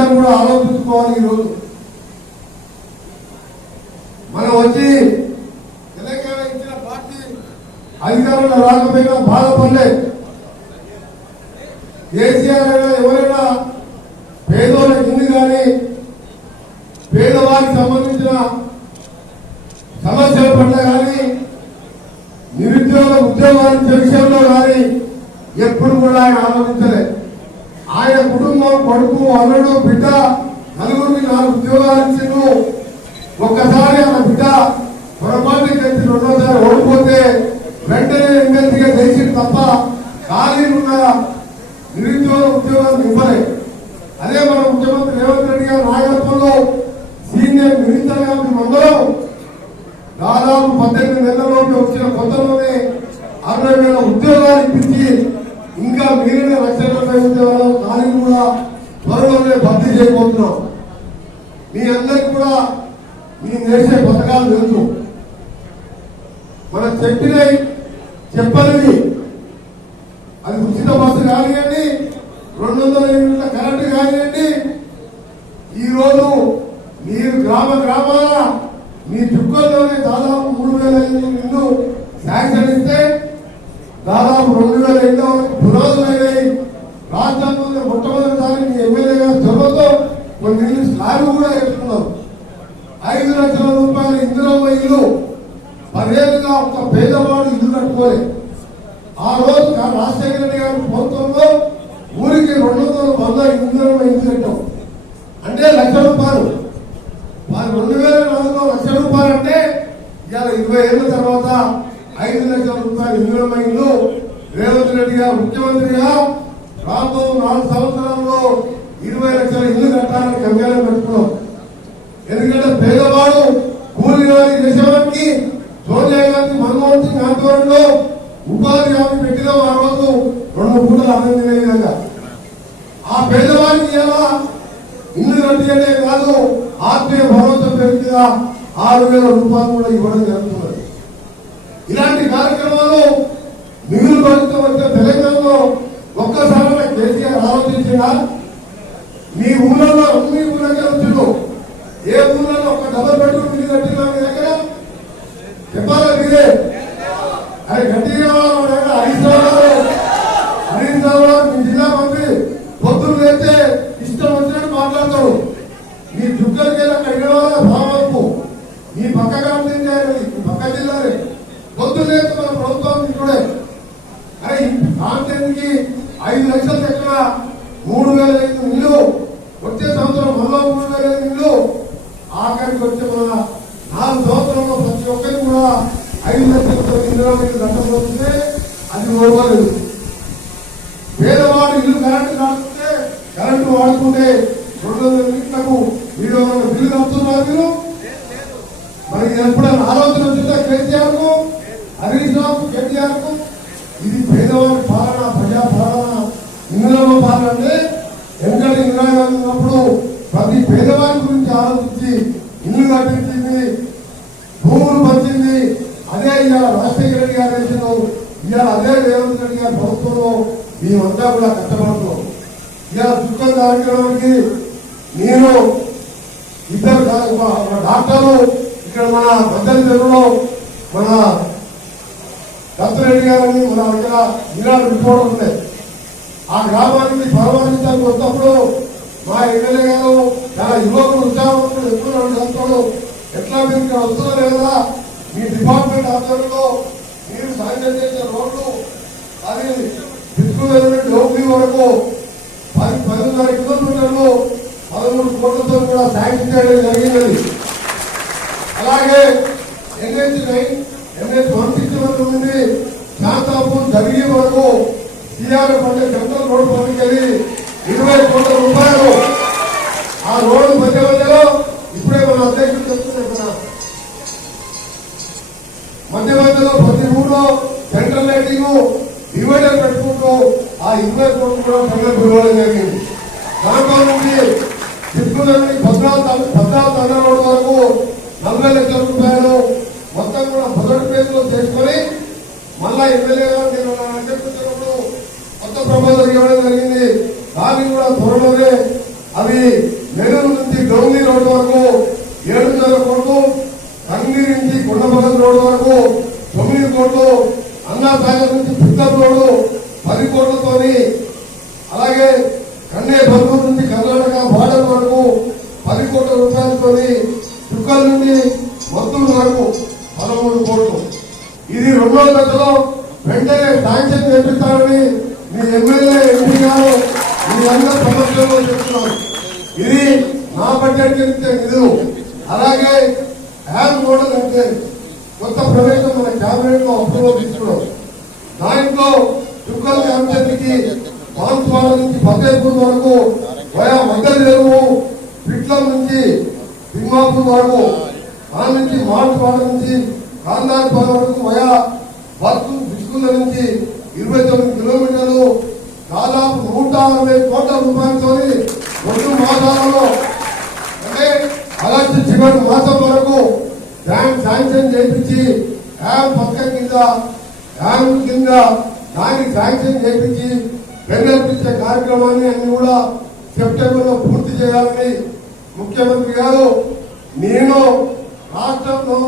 అందరం కూడా ఆలోచించుకోవాలి ఈరోజు. మనం వచ్చి తెలంగాణ ఇచ్చిన పార్టీ అధికారంలో రాకపోయినా బాధపడలే. కేసీఆర్ అయినా ఎవరైనా పేదోళ్ళ కింది కానీ పేదవారికి సంబంధించిన సమస్యల పట్ల కానీ నిరుద్యోగ ఉద్యోగాల విషయంలో కానీ ఎప్పుడు కూడా ఆయన ఆలోచించలేదు ఆయన కుటుంబం కొడుకు అల్లుడు బిడ్డ నలుగురికి నాలుగు ఉద్యోగాలు ఇచ్చిండు ఒక్కసారి ఆయన బిడ్డ పొరపాటు కలిసి రెండోసారి ఓడిపోతే వెంటనే ఎమ్మెల్సీగా గెలిచింది తప్ప ఖాళీ ఉన్న నిరుద్యోగ ఉద్యోగాలు ఇవ్వలే. అదే మన ముఖ్యమంత్రి రేవంత్ రెడ్డి గారి నాయకత్వంలో సీనియర్ మినిస్టర్గా దాదాపు పద్దెనిమిది నెలల్లోకి వచ్చిన కొత్తలోనే అరవై వేల ఉద్యోగాలు ఇప్పించి ఇంకా మిగిలిన లక్ష డెబ్బై ఉద్యోగాలు కూడా త్వరలోనే భర్తీ చేయబోతున్నాం. మీ అందరికి కూడా మీ చేసే పథకాలు తెలుసు. మనం చెప్పినవి చెప్పనివి. అది ఉచిత బస్సు కానివ్వండి రెండు వందల యూనిట్ల కరెంటు కానివ్వండి ఈ రోజు మీరు గ్రామ గ్రామాల మీ చుక్కల్లోనే దాదాపు మూడు వేల ఇల్లు శాంక్షన్ ఇస్తే దాదాపు రెండు వేల ఇళ్ళ వరకు పునాదులు అయినాయి రాష్ట్రంలో మొట్టమొదటిసారి మీ ఎమ్మెల్యే గారి చొరవతో కొన్ని ఇల్లు కూడా వేసుకున్నాం ఐదు లక్షల రూపాయల ఇందిరమ్మ ఇల్లు పదేళ్ళుగా ఒక పేదవాడు ఇల్లు కట్టుకోలే. ఆ రోజు రాజశేఖర రెడ్డి గారి ప్రభుత్వంలో ఊరికి రెండు వందల వంద ఇందిరమ్మ ఇల్లు కట్టాం. అంటే లక్ష రూపాయలు. వారు రెండు వేల నాలుగులో లక్ష రూపాయలు అంటే ఇవాళ ఇరవై ఏళ్ళ తర్వాత ఐదు లక్షల రూపాయలు ఇందిరమ్మ ఇల్లు రేవంత్ రెడ్డి గారు ముఖ్యమంత్రిగా రాబో నాలుగు సంవత్సరాల్లో ఇరవై లక్షల ఇల్లు కట్టాలని గమ్యాలను పెట్టుకున్నాం ఎందుకంటే పేదవాడు కూలి వారి దేశానికి సోనియా గాంధీ మన్మోహన్ సింగ్ ఆధ్వర్యంలో ఉపాధి హామీ పెట్టిన ఆ రోజు రెండు పూటలు అభివృద్ధి విధంగా ఆ పేదవాడికి ఎలా ఇల్లు కట్టియడే కాదు ఆత్మీయ భరోసా పేరుగా ఆరు వేల రూపాయలు కూడా ఇవ్వడం జరుగుతున్నది. ఇలాంటి కార్యక్రమాలు మిగులు ప్రభుత్వం వచ్చే తెలంగాణలో ఒక్కసారి కేసీఆర్ ఆలోచించినా మీ ఊళ్ళలో అన్ని ఊళ్ళకే వచ్చిండు ఏ ఊళ్ళలో ఒక డబల్ బెడ్రూమ్ ఇల్లు కట్టినా మీ దగ్గర? చెప్పాలా మీరే? అది గట్టిగా వాళ్ళ దగ్గర? హరీష్ మీ జిల్లా మంత్రి పొద్దున్న లేస్తే ఇష్టం వచ్చినట్టు మాట్లాడతాడు మీ చుక్కలకి వెళ్ళి అక్కడ ఇవ్వాల భావపు మీ పక్క ఉంది పక్క జిల్లానే పొద్దున్న లేస్తే మన ప్రభుత్వం ఇక్కడే. అరే కాంతికి ఐదు లక్షల దగ్గర మూడు వేల ఐదు ఇల్లు వచ్చే సంవత్సరం మళ్ళా మూడు వేల ఐదు ఇల్లు ఆఖరికి వచ్చే మన నాలుగు సంవత్సరంలో ప్రతి ఒక్కరికి కూడా ఐదు లక్షలతో ఇందులో మీరు కట్టబోతుంటే అది ఓడలేదు పేదవాడు ఇల్లు కరెంటు కాకుంటే కరెంటు వాడుకుంటే రెండు వందల యూనిట్లకు మీరు ఏమైనా బిల్లు కడుతున్నారు మీరు? మరి ఎప్పుడైనా ఆలోచన వచ్చిందా కేసీఆర్కు హరీష్ రావు కేటీఆర్కు ఇది పేదవాడి పాలన ప్రజా పాలన ఇందులో పాలన అంటే వెంకట ఇందిరాగాంధీ ఉన్నప్పుడు ప్రతి పేదవాడి గురించి ఆలోచించి ఇల్లు కట్టించింది భూములు పంచింది. అదే ఇలా రాజశేఖర రెడ్డి గారు చేసిన ఇవాళ అదే రేవంత్ రెడ్డి గారి ప్రభుత్వంలో మేమంతా కూడా కష్టపడుతున్నాం. ఇలా దుఃఖం కార్యక్రమానికి నేను ఇద్దరు డాక్టర్లు ఇక్కడ మన మద్దతు చెరువులో మన దత్తరెడ్డి గారని మన ఇక్కడ ఈనాడు రిపోర్ట్ ఉంది. ఆ గ్రామానికి పరామర్శించడానికి వచ్చినప్పుడు మా ఎమ్మెల్యే గారు చాలా యువకులు ఉత్సాహవంతులు ఎక్కువ నన్ను ఎట్లా మీరు ఇక్కడ వస్తున్నారు లేదా? మీ డిపార్ట్మెంట్ ఆధ్వర్యంలో మీరు సాధ్యం చేసే రోడ్లు అది దిక్కులేని డోబ్లీ వరకు పది పదిన్నర కిలోమీటర్లు పదమూడు కోట్లతో కూడా శాంక్షన్ చేయడం జరిగినది అలాగే NH nine NH one sixty one నుండి శాంతాపూర్ జరిగే వరకు సిఆర్ఎఫ్ అంటే సెంట్రల్ రోడ్ పనికి ఇరవై కోట్ల రూపాయలు ఆ రోడ్డు మధ్య మధ్యలో ఇప్పుడే మన అధ్యక్షుడు చెప్తున్నారు మధ్య మధ్యలో ప్రతి ఊళ్ళో సెంట్రల్ లైటింగ్ డివైడర్ పెట్టుకుంటూ ఆ ఇరవై కోట్లు కూడా ప్రజలకు ఇవ్వడం జరిగింది దాంట్లో నుండి చిత్తూరు నుండి భద్రావతి భద్రావతి అన్న రోడ్ వరకు నలభై లక్షల రూపాయలు మొత్తం కూడా మొదటి పేరులో చేసుకొని మళ్ళా ఎమ్మెల్యే గారు నేను అవి కూడా త్వరలోనే అవి నెల్లూరు నుంచి డౌన్లీ రోడ్డు వరకు ఏడు ఏడున్నర కోట్లు కంగి నుంచి కొండమగల్ రోడ్డు వరకు తొమ్మిది కోట్లు అన్నాసాగర్ నుంచి పిక్కల్ రోడ్డు పది కోట్లతోని అలాగే కన్నే బంధూరు నుంచి కర్ణాటక బార్డర్ వరకు పది కోట్ల రూపాయలతోని చుక్కల నుండి మద్దూరు వరకు పదమూడు కోట్లు. ఇది రెండో దశలో వెంటనే శాంక్షన్ చేపిస్తారని మీ ఎమ్మెల్యే ఎంపీ గారు మీ అందరూ చెప్తున్నారు. ఇది నా బడ్జెట్ ఇచ్చే నిధులు. అలాగే హ్యాండ్ మోడల్ అంటే కొత్త ప్రవేశం మన క్యాబినెట్లో అప్రూవల్ తీసుకున్నాం దాంట్లో చుక్కల కాన్సెప్ట్కి బాన్స్వాడ నుంచి ఫతేపూర్ వరకు వయా మద్దతు పిట్లం నుంచి తిమ్మాపూర్ వరకు ఆ నుంచి మార్స్వాడ నుంచి కాందార్పాడ వరకు వయా బస్సు బిస్కుల నుంచి ఇరవై తొమ్మిది కిలోమీటర్లు దాదాపు నూట అరవై కోట్ల రూపాయలతో రెండు మాసాలలో అంటే ఆగస్టు చివరి మాసం వరకు డ్యామ్ శాంక్షన్ చేయించి డ్యామ్ పక్క కింద డ్యామ్ కింద దాన్ని శాంక్షన్ చేయించి పెన్నర్పించే కార్యక్రమాన్ని అన్ని కూడా సెప్టెంబర్లో పూర్తి చేయాలని ముఖ్యమంత్రి గారు నేను రాష్ట్రంలో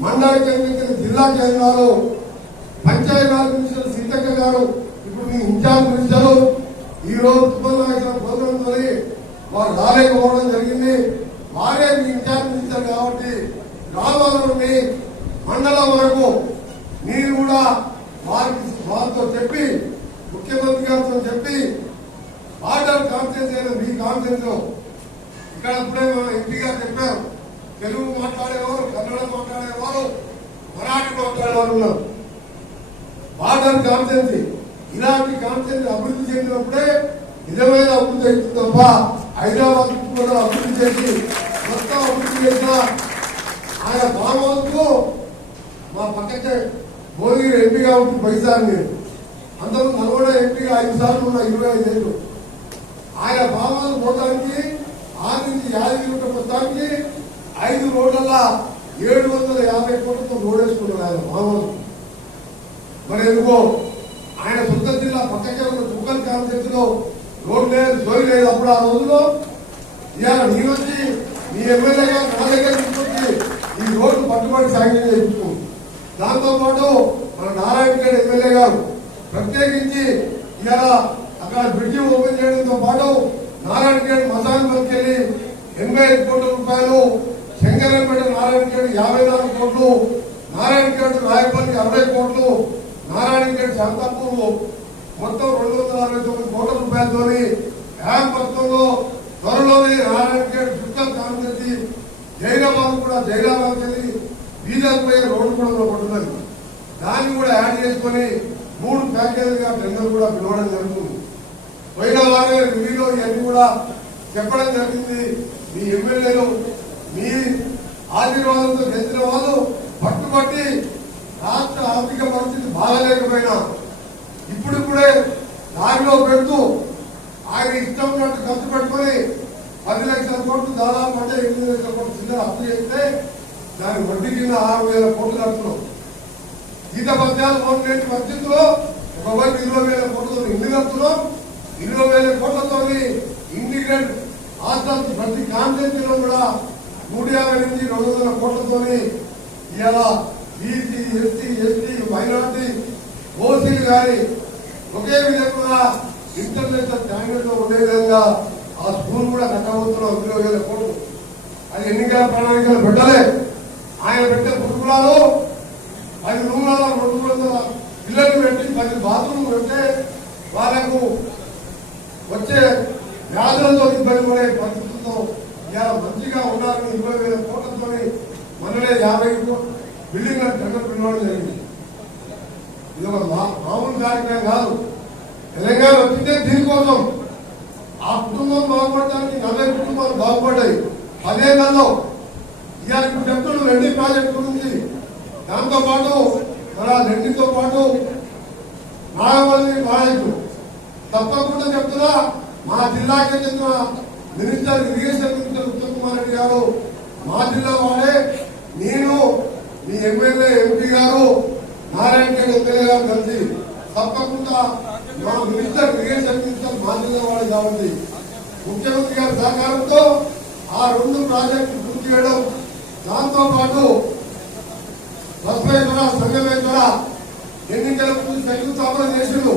మండల కేంద్రీకరణ జిల్లా కేంద్రాలు పంచాయతీరాజ్ మినిస్టర్ సీతక్క గారు మీ ఇన్ఛార్జ్ మినిస్టర్ ఈ రోజు ఉపనాయకుల ప్రోగ్రాంతో వారు రాలేకపోవడం జరిగింది. వారే మీ ఇన్ఛార్జ్ మినిస్టర్ కాబట్టి గ్రామాల నుండి మండలం వరకు మీరు కూడా వారికి వారితో చెప్పి ముఖ్యమంత్రి గారితో చెప్పి బార్డర్ కాన్ఫరెన్స్ అయిన మీ కాన్ఫరెన్స్లో ఇక్కడ అప్పుడే మేము ఎంపీ గారు చెప్పారు తెలుగు మాట్లాడేవారు కన్నడ మాట్లాడేవారు మరాఠీ మాట్లాడేవారు ఉన్నారు. బార్డర్ కాన్ఫరెన్స్ ఇలాంటి కాన్సెప్ట్ అభివృద్ధి చేసినప్పుడే నిజమైన అభివృద్ధి అవుతుంది తప్ప హైదరాబాద్ కూడా అభివృద్ధి చేసి మొత్తం అభివృద్ధి చేసిన ఆయన భావాలకు మా పక్క భోగిరి ఎంపీగా ఉంటుంది పైసారి నేను అందరూ నల్గొండ ఎంపీగా ఐదు సార్లు ఉన్న ఇరవై ఐదు ఏళ్ళు. ఆయన భావాలు పోవడానికి ఆరు నుంచి యాదగిరి మొత్తానికి ఐదు రోడ్ల ఏడు వందల యాభై కోట్లతో రోడేసుకున్నారు ఆయన భావాలు మరి ఎందుకో ఆయన సొంత జిల్లా పక్కకే ఉన్న తుక్కల్ కాన్సెప్ట్ రోడ్ లేదు సోయి లేదు. అప్పుడు ఆ రోజులో ఇవాళ నీ వచ్చి మీ ఎమ్మెల్యే గారు నా దగ్గర తీసుకొచ్చి ఈ రోడ్డు పట్టుబడి శాంక్షన్ చేయించుకుంది దాంతో పాటు మన నారాయణకేడు ఎమ్మెల్యే గారు ప్రత్యేకించి ఇవాళ అక్కడ బ్రిడ్జి ఓపెన్ చేయడంతో పాటు నారాయణ గేడ్ మసాన్ వెళ్ళి ఎనభై ఐదు కోట్ల రూపాయలు శంకరంపేట నారాయణకేడు యాభై నాలుగు కోట్లు నారాయణ గేడ్ రాయపల్లి అరవై కోట్లు నారాయణ శాంతాపూర్ మొత్తం రెండు వందల అరవై తొమ్మిది కోట్ల రూపాయలతోని యాప్ మొత్తంలో త్వరలోనే నారాయణ చుట్టాలు చుక్కలు కాన్సెన్సీ జైరాబాద్ కూడా జైరాబాద్ వెళ్ళి బీజాపై రోడ్డు కూడా పడుతున్నారు దాన్ని కూడా యాడ్ చేసుకొని మూడు ప్యాకేజీలుగా టెండర్ కూడా పిలవడం జరుగుతుంది. పోయిన వారే రివ్యూలో ఇవన్నీ కూడా చెప్పడం జరిగింది. మీ ఎమ్మెల్యేలు మీ ఆశీర్వాదంతో గెలిచిన వాళ్ళు పట్టుబట్టి రాష్ట్ర ఆర్థిక పరిస్థితి బాగలేకపోయినా ఇప్పుడే కూడా దారిలో పెడుతూ ఆయన ఇష్టం ఉన్నట్టు ఖర్చు పెట్టుకొని పది లక్షల కోట్లు దాదాపు అంటే ఎనిమిది లక్షల కోట్లు చిన్న అప్పు చేస్తే దాని వడ్డీ కింద ఆరు వేల కోట్లు కడుతున్నాం. గీత పద్యాలు మూడు పరిస్థితుల్లో ఒక వైపు ఇరవై వేల కోట్లతో ఇల్లు కడుతున్నాం ఇరవై వేల కోట్లతో ఇంటిగ్రేట్ హాస్టల్స్ ప్రతి కాంటెన్సీలో కూడా నూట యాభై నుంచి రెండు వందల కోట్లతోని ఇలా బీసీ ఎస్సీ ఎస్టీ మైనార్టీ ఓసీలు కానీ ఒకే విధంగా ఇంటర్నేషనల్ స్టాండర్డ్లో ఉండే విధంగా ఆ స్కూల్ కూడా కట్టబోతున్నాం ఇరవై వేల కోట్లు అది ఎన్నికల ప్రణాళికలు పెట్టలే? ఆయన పెట్టే పురుగులాలు పది రూమ్లలో రెండు వందల పిల్లలు పెట్టి పది బాత్రూమ్ పెడితే వాళ్ళకు వచ్చే వ్యాధులతో ఇబ్బంది పడే పరిస్థితుల్లో ఇలా మంచిగా ఉన్నారని ఇరవై వేల కోట్లతో మనలే యాభై బిల్డింగ్ బిల్డింగ్ టెండర్ పిలవడం జరిగింది. ఇది ఒక మామూలు కార్యక్రమం కాదు. తెలంగాణ వచ్చిందే దీనికోసం ఆ కుటుంబం బాగుపడటానికి నలభై కుటుంబాలు బాగుపడ్డాయి. పదేళ్ళలో ఇవాళ ఇప్పుడు చెప్తున్నాం రెడ్డి ప్రాజెక్టు గురించి. దాంతో పాటు మన రెడ్డితో పాటు నాగవల్లి ప్రాజెక్టు తప్పకుండా చెప్తున్నా మా జిల్లాకి చెందిన minister irrigation minister Uttam Kumar Reddy గారు మా జిల్లా వాడే నేను మీ ఎమ్మెల్యే ఎంపీ గారు నారాయణ గేడ్ ఎమ్మెల్యే గారు కలిసి తప్పకుండా మా మినిస్టర్ ఇరిగేషన్ మినిస్టర్ మా వాడు కాబట్టి ముఖ్యమంత్రి గారి సహకారంతో ఆ రెండు ప్రాజెక్టులు పూర్తి చేయడం దాంతో పాటు బస్వేశ్వర సంగమేశ్వర ఎన్నికల శంకుస్థాపన చేసిండు.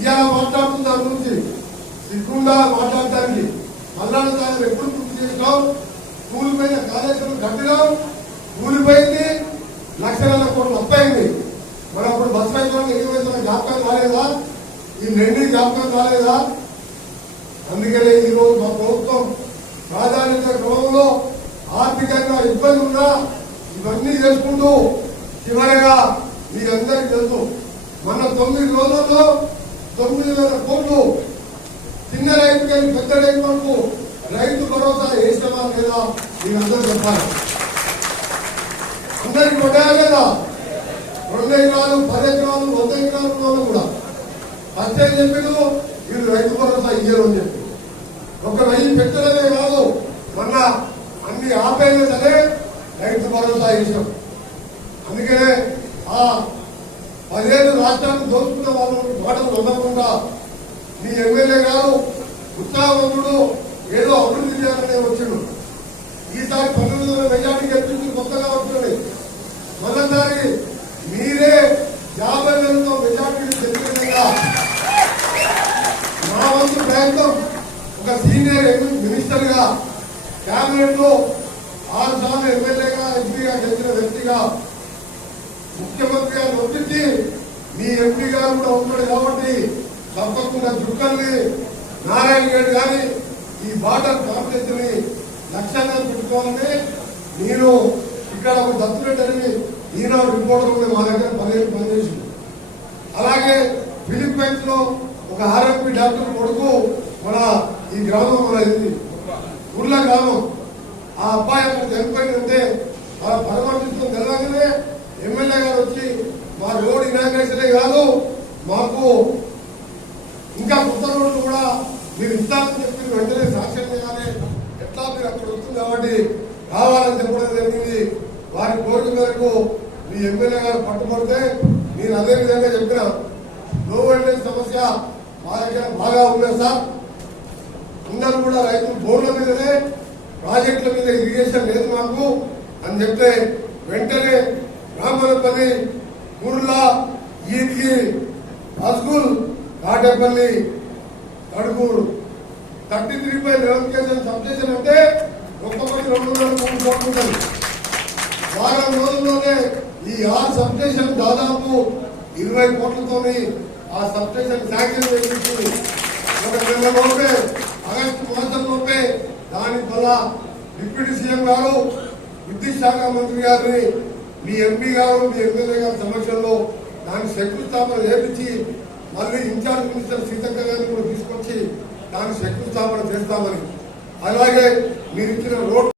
ఇవాళ మాట్లాడుతుంది దాని గురించి సిగ్గుండా మాట్లాడటానికి మల్లాడు సాగర్ ఎప్పుడు పూర్తి చేసినాం? కూలిపోయిన కార్యక్రమం కట్టినాం? కూలిపోయింది. లక్షల కోట్లు అప్పయింది మరి అప్పుడు బస్ రైతులకు ఎగిరివేసిన జ్ఞాపకం రాలేదా? ఈ నిండి జ్ఞాపకం రాలేదా? అందుకనే ఈ రోజు మా ప్రభుత్వం ప్రాధాన్యత క్రమంలో ఆర్థికంగా ఇబ్బంది ఉన్నా ఇవన్నీ చేసుకుంటూ చివరగా మీరందరికీ తెలుసు మన తొమ్మిది రోజుల్లో తొమ్మిది వేల కోట్లు చిన్న రైతు కానీ పెద్ద రైతు వరకు రైతు భరోసా వేసామా లేదా? మీరందరూ చెప్పాలి. అందరికి పడ్డాయా లేదా రెండు ఎకరాలు పది ఎకరాలు వంద ఎకరాలు ఉన్న వాళ్ళు కూడా అంతే చెప్పిండు? వీళ్ళు రైతు భరోసా ఇయ్యరు అని చెప్పి ఒక వెయ్యి పెట్టడమే కాదు మొన్న అన్ని ఆపేయలే సరే రైతు భరోసా ఇష్టం. అందుకనే ఆ పదిహేను రాష్ట్రాన్ని దోచుకున్న వాళ్ళు మాటలు నమ్మకుండా మీ ఎమ్మెల్యే గారు ఉత్సాహవంతుడు ఏదో అభివృద్ధి చేయాలనే వచ్చాడు. ఈసారి పంతొమ్మిది వందల మెజార్టీ గెలిపించి మొదటిసారి మీరే యాభై వేలతో మెజార్టీ చెప్పిన విధంగా మా వంతు ప్రయత్నం ఒక సీనియర్ మినిస్టర్గా కేబినెట్లో ఆరు సార్లు ఎమ్మెల్యేగా ఎంపీగా గెలిచిన వ్యక్తిగా ముఖ్యమంత్రి గారిని ఒప్పించి మీ ఎంపీ గారు కూడా ఉన్నాడు కాబట్టి తప్పకుండా దుఃఖాన్ని నారాయణ గారు కానీ ఈ బార్డర్ కాన్ఫరెన్స్ని లక్ష్యంగా పెట్టుకోవాలని మీరు ఇక్కడ ఒక దత్తురెడ్డి ఈనాడు రిపోర్టర్ కూడా మా దగ్గర పదిహేను పనిచేసింది అలాగే ఫిలిప్పైన్స్లో ఒక ఆర్ఎంపీ డాక్టర్ కొడుకు మన ఈ గ్రామం మన ఇది ఊర్ల గ్రామం. ఆ అబ్బాయి అక్కడ చనిపోయిందంటే అలా పరమర్శించడం తెలవగానే ఎమ్మెల్యే గారు వచ్చి మా రోడ్ ఇనాగ్రేషనే కాదు మాకు ఇంకా కొత్త రోడ్లు కూడా మీరు ఇస్తారని చెప్పి వెంటనే సాక్ష్యం చేయాలి ఎట్లా మీరు అక్కడ వస్తుంది కాబట్టి కావాలని చెప్పడం జరిగింది. వారి కోరిక మేరకు మీ ఎమ్మెల్యే గారు పట్టుబడితే నేను అదే విధంగా చెప్పిన. లో వోల్టేజ్ సమస్య మా దగ్గర బాగా ఉన్నది సార్. అందరూ కూడా రైతులు బోర్ల మీదనే ప్రాజెక్టుల మీద ఇరిగేషన్ లేదు మాకు అని చెప్తే వెంటనే Ramanapalli Gurla Eedgi Asgul Katepalli Kaduguru thirty three by eleven కేజీలు సబ్స్టేషన్ అంటే ఒక్కొక్కటి రెండు వందల మూడు కోట్లు ఉంటుంది. వారం రోజుల్లోనే ఈ ఆరు సబ్స్టేషన్ దాదాపు ఇరవై కోట్లతోని ఆ సబ్స్టేషన్ శాంక్షన్ చేయించి ఒక నెల లోపే ఆగస్టు మాసం లోపే దాని వల్ల డిప్యూటీ సీఎం గారు విద్యుత్ శాఖ మంత్రి గారిని మీ ఎంపీ గారు మీ ఎమ్మెల్యే గారి సమక్షంలో దాన్ని శంకుస్థాపన చేపించి మళ్ళీ ఇన్ఛార్జ్ మినిస్టర్ సీతక్క గారిని కూడా తీసుకొచ్చి దాన్ని శంకుస్థాపన చేస్తామని. అలాగే మీరు ఇచ్చిన రోడ్